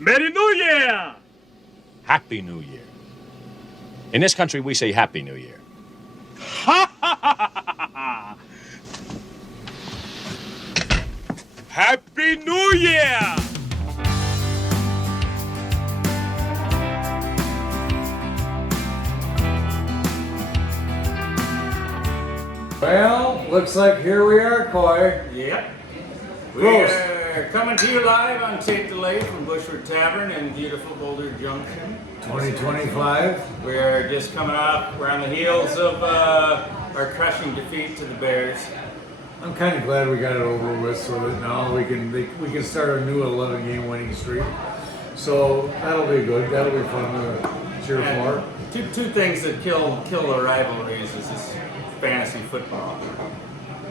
Merry New Year! Happy New Year. In this country, we say Happy New Year. Ha ha ha ha ha! Happy New Year! Well, looks like here we are, Coy. Yep. We're coming to you live on tape delay from Bushwood Tavern in beautiful Boulder Junction. 2025. We're just coming off, we're on the heels of our crushing defeat to the Bears. I'm kind of glad we got it over with, so that now we can start a new 11-game winning streak. So that'll be good. That'll be fun to cheer for. Two things that kill the rivalries is this fantasy football.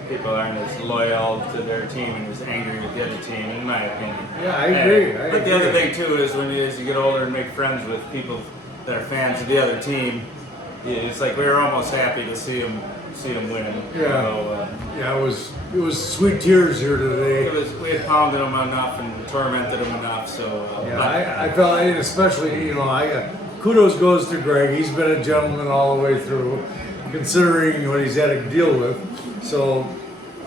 People aren't as loyal to their team and as angry with the other team, in my opinion. Yeah, I agree. But the other thing too is as you get older and make friends with people that are fans of the other team, it's like we were almost happy to see them win. Yeah. So, yeah, it was sweet tears here today. We had pounded them enough and tormented them enough. So I felt, especially kudos goes to Greg. He's been a gentleman all the way through, considering what he's had to deal with. So,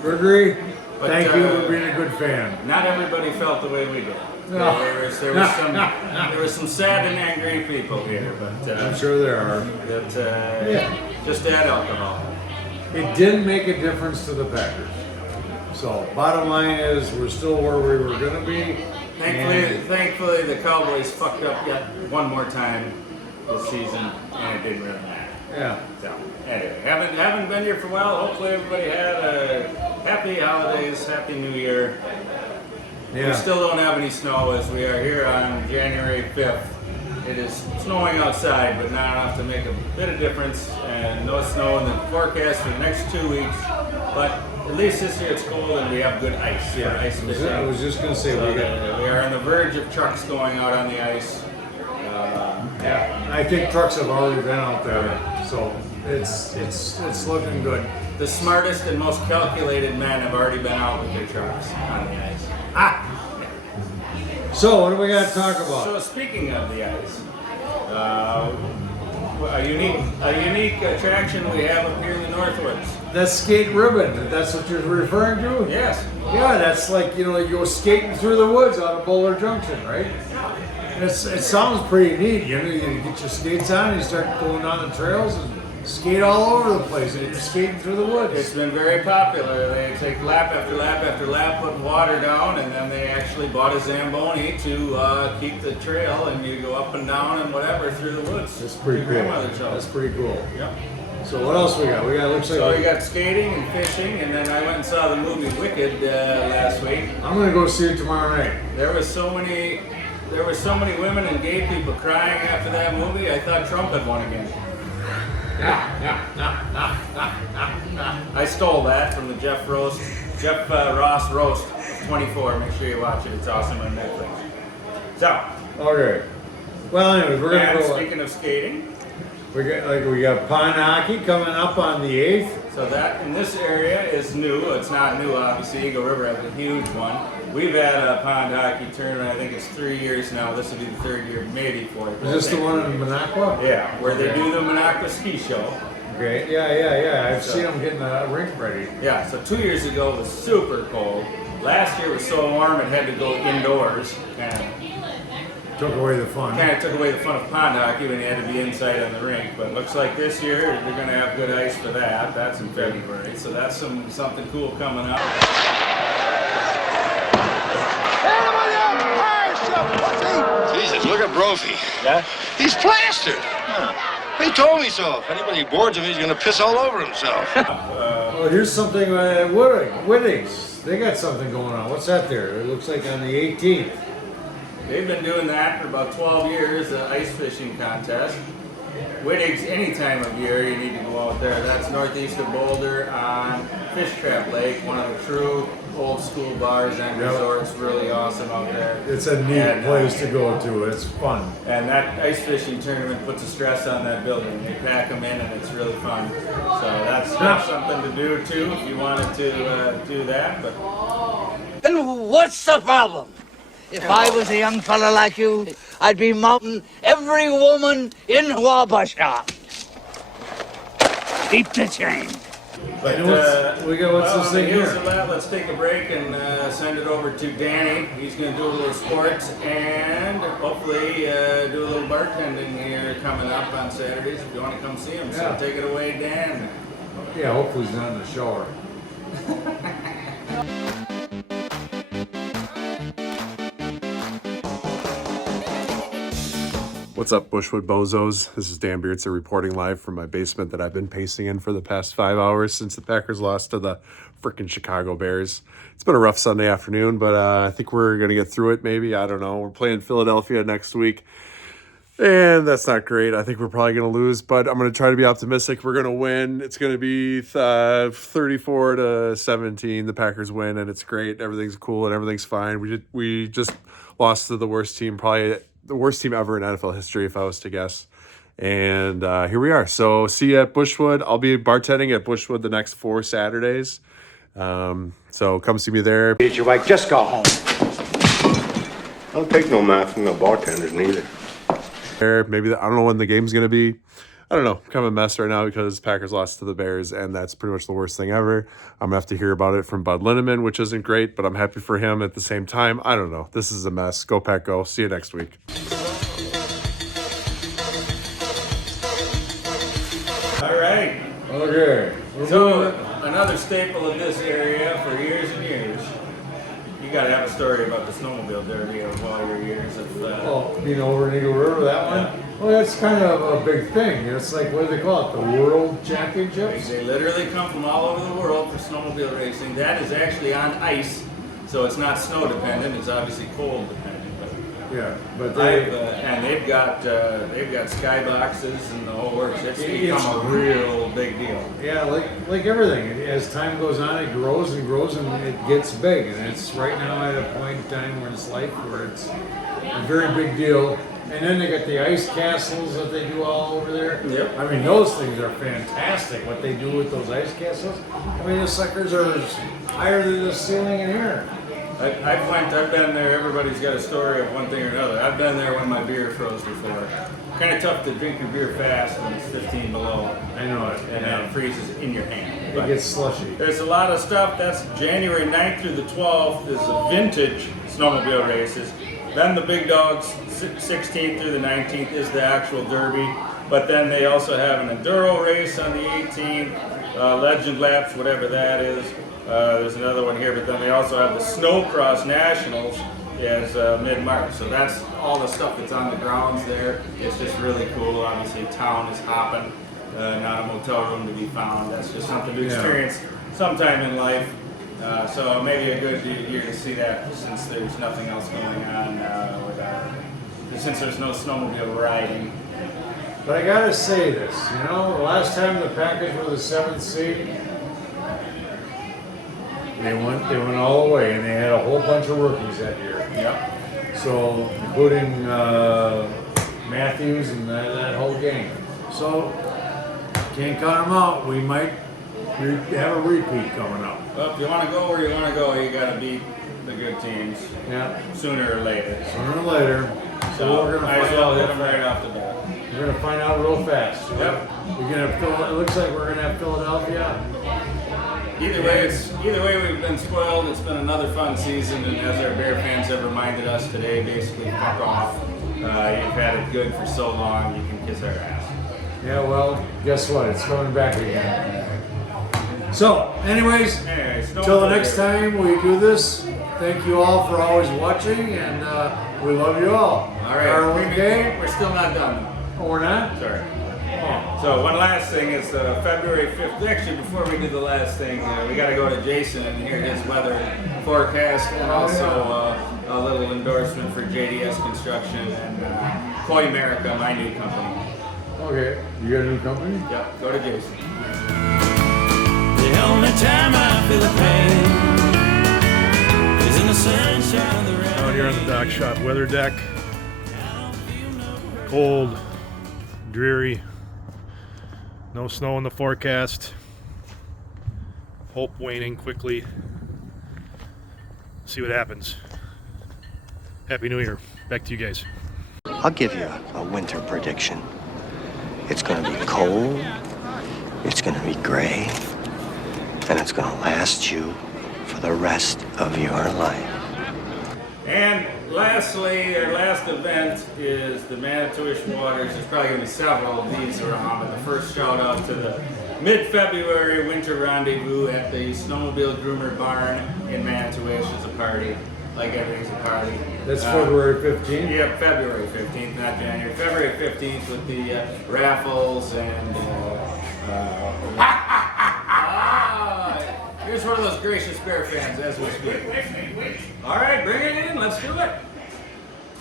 Gregory, thank you for being a good fan. Not everybody felt the way we did. No. There was some sad and angry people here, but I'm sure there are. That just add alcohol. It didn't make a difference to the Packers. So, bottom line is, we're still where we were going to be. Thankfully, the Cowboys fucked up yet one more time this season, and it didn't really matter. Yeah. So, anyway, haven't been here for a while. Hopefully, everybody had a happy holidays, happy New Year. Yeah. We still don't have any snow as we are here on January 5th. It is snowing outside, but not enough to make a bit of difference. And no snow in the forecast for the next 2 weeks. But at least this year it's cold and we have good ice. Yeah, ice fishing. I was just going to say, we are on the verge of trucks going out on the ice. Yeah, I think trucks have already been out there, so it's looking good. The smartest and most calculated men have already been out with their trucks on the ice. So what do we got to talk about? So speaking of the ice, a unique attraction we have up here in the Northwoods. That's skate ribbon. That's what you're referring to? Yes. Yeah, that's like, you go skating through the woods out of Boulder Junction, right? And it sounds pretty neat. You get your skates on, you start going down the trails and skate all over the place, and you're skating through the woods. It's been very popular. They take lap after lap after lap, putting water down, and then they actually bought a Zamboni to keep the trail, and you go up and down and whatever through the woods. That's pretty cool. That's pretty cool. Yep. So what else we got? We got skating and fishing, and then I went and saw the movie Wicked last week. I'm gonna go see it tomorrow night. There were so many women and gay people crying after that movie. I thought Trump had won again. I stole that from the Jeff Ross roast 24. Make sure you watch it. It's awesome on Netflix. So. Okay. Well, anyways, we're gonna go. Speaking of skating. We got pond hockey coming up on the 8th. So that in this area is new. It's not new, obviously. Eagle River has a huge one. We've had a pond hockey tournament. I think it's 3 years now. This will be the 3rd year, maybe 4th. Is this the one in Minocqua? Yeah, where they do the Minocqua ski show. Great. Yeah. I've seen them getting the rink ready. Yeah. So 2 years ago it was super cold. Last year it was so warm it had to go indoors. Took away the fun. Kind of took away the fun of pond hockey when you had to be inside on the rink. But looks like this year they're going to have good ice for that. That's in February. So that's something cool coming up. Jesus, look at Brophy. Yeah? He's plastered. Huh. He told me so. If anybody boards him, he's going to piss all over himself. Well, here's something at Whitting's. They got something going on. What's that there? It looks like on the 18th. They've been doing that for about 12 years, the ice fishing contest. Whittig's, any time of year, you need to go out there. That's northeast of Boulder on Fish Trap Lake, one of the true old school bars and resorts. Really awesome out there. It's a neat place to go to. It's fun. And that ice fishing tournament puts a stress on that building. They pack them in and it's really fun. So that's something to do too if you wanted to do that. But then what's the problem? If I was a young fella like you, I'd be mounting every woman in Wabasha. Keep the change. But what's this thing here's here? the lab. Let's take a break and send it over to Danny. He's going to do a little sports and hopefully do a little bartending here coming up on Saturdays if you want to come see him. Yeah. So take it away, Dan. Yeah, hopefully he's not in the shower. What's up, Bushwood Bozos? This is Dan Beardson reporting live from my basement that I've been pacing in for the past 5 hours since the Packers lost to the frickin' Chicago Bears. It's been a rough Sunday afternoon, but I think we're going to get through it maybe. I don't know. We're playing Philadelphia next week, and that's not great. I think we're probably going to lose, but I'm going to try to be optimistic. We're going to win. It's going to be 34-17. The Packers win, and it's great. Everything's cool, and everything's fine. We just lost to the worst team, probably the worst team ever in NFL history, if I was to guess. And here we are. So see you at Bushwood. I'll be bartending at Bushwood the next 4 Saturdays. So come see me there. Here's your wife. Just go home. I don't take no math from no bartenders neither. Maybe I don't know when the game's going to be. I don't know. Kind of a mess right now because Packers lost to the Bears, and that's pretty much the worst thing ever. I'm going to have to hear about it from Bud Linneman, which isn't great, but I'm happy for him at the same time. I don't know. This is a mess. Go Pack, go. See you next week. All right. Okay. So another staple of this area for years and years. You got to have a story about the snowmobile derby of all your years of. Being over in Eagle River, that one? Yeah. Well, that's kind of a big thing. It's like, what do they call it? The World Championships? They literally come from all over the world for snowmobile racing. That is actually on ice, so it's not snow dependent. It's obviously cold dependent. Yeah, but And they've got skyboxes and the whole works. It's become a real big deal. yeah, like everything. As time goes on, it grows and grows and it gets big. And it's right now at a point in time where it's life where it's a very big deal. And then they got the ice castles that they do all over there. Yep. I mean, those things are fantastic, what they do with those ice castles. I mean, the suckers are higher than the ceiling in here. I've been there. Everybody's got a story of one thing or another. I've been there when my beer froze before. Kind of tough to drink your beer fast when it's 15 below. I know it. And it freezes in your hand. It gets slushy. There's a lot of stuff. That's January 9th through the 12th is the vintage snowmobile races. Then the big dogs, 16th through the 19th is the actual derby. But then they also have an enduro race on the 18th, legend laps, whatever that is. There's another one here, but then they also have the Snowcross Nationals as mid-March. So that's all the stuff that's on the grounds there. It's just really cool. Obviously, town is hopping. Not a motel room to be found. That's just something to experience sometime in life. So maybe a good year to see that since there's nothing else going on since there's no snowmobile riding. But I gotta say this, the last time the Packers were the 7th seed, they went all the way, and they had a whole bunch of rookies that year. Yep. So, including Matthews and that whole gang. So, can't count them out. We might have a repeat coming up. Well, if you want to go where you want to go, you got to beat the good teams sooner or later. Sooner or later. So we're gonna might as find well out hit them right off the bat. We're gonna find out real fast. Yep. It looks like we're gonna have Philadelphia. Either way, we've been spoiled. It's been another fun season, and as our Bear fans have reminded us today, basically fuck off. You've had it good for so long, you can kiss our ass. Yeah, well, guess what? It's coming back again. So, anyways, till the next time we do this, thank you all for always watching, and we love you all. All right, we're still not done. Oh, we're not? Sorry. So one last thing is February 5th. Actually, before we do the last thing, we got to go to Jason and hear his weather forecast, and also a little endorsement for JDS Construction and Koi America, my new company. Okay, you got a new company? Yep, go to Jason. The only time I feel the pain is in the sunshine of the rain. Out here on the dock shop weather deck. Cold, dreary, no snow in the forecast. Hope waning quickly. See what happens. Happy New Year. Back to you guys. I'll give you a winter prediction. It's going to be cold, it's going to be gray, and it's going to last you for the rest of your life. And lastly, our last event is the Manitowish Waters. There's probably going to be several of these around, but the first shout out to the mid-February winter rendezvous at the Snowmobile Groomer Barn in Manitowish. Is a party, like everything's a party. That's February 15th? Yep, February 15th, not January. February 15th with the raffles and here's one of those gracious bear fans as we speak. All right, bring it in. Let's do it.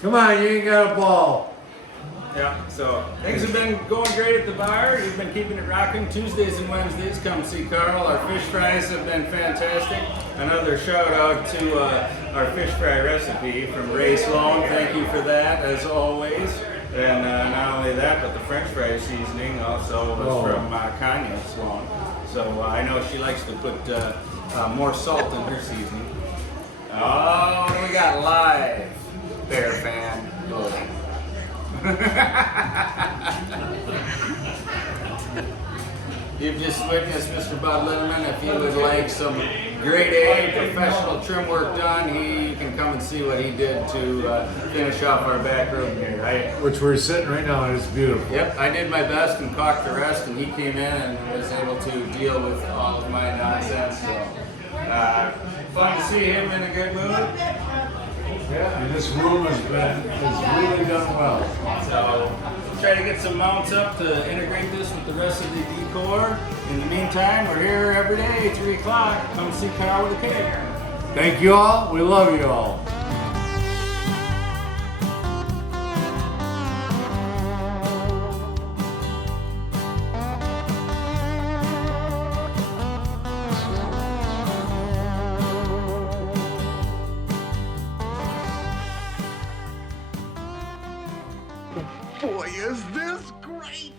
Come on, you ain't got a ball. Yeah, so things have been going great at the bar. You've been keeping it rocking. Tuesdays and Wednesdays, come see Carl. Our fish fries have been fantastic. Another shout out to our fish fry recipe from Ray Sloan. Thank you for that, as always. And not only that, but the French fry seasoning also was from Kanya Sloan. So I know she likes to put more salt in her seasoning. Oh, what do we got live? Bear fan. Loading. You've just witnessed Mr. Bud Lindeman. If you would like some grade A professional trim work done, you can come and see what he did to finish off our back room here. Which we're sitting right now, and it's beautiful. Yep, I did my best and caught the rest, and he came in and was able to deal with all of my nonsense. So, fun to see him in a good mood. Yeah, and this room has really done well. So we'll try to get some mounts up to integrate this with the rest of the decor. In the meantime, we're here every day, 3 o'clock. Come see Carl with a cake. Thank you all. We love you all. Boy, is this great!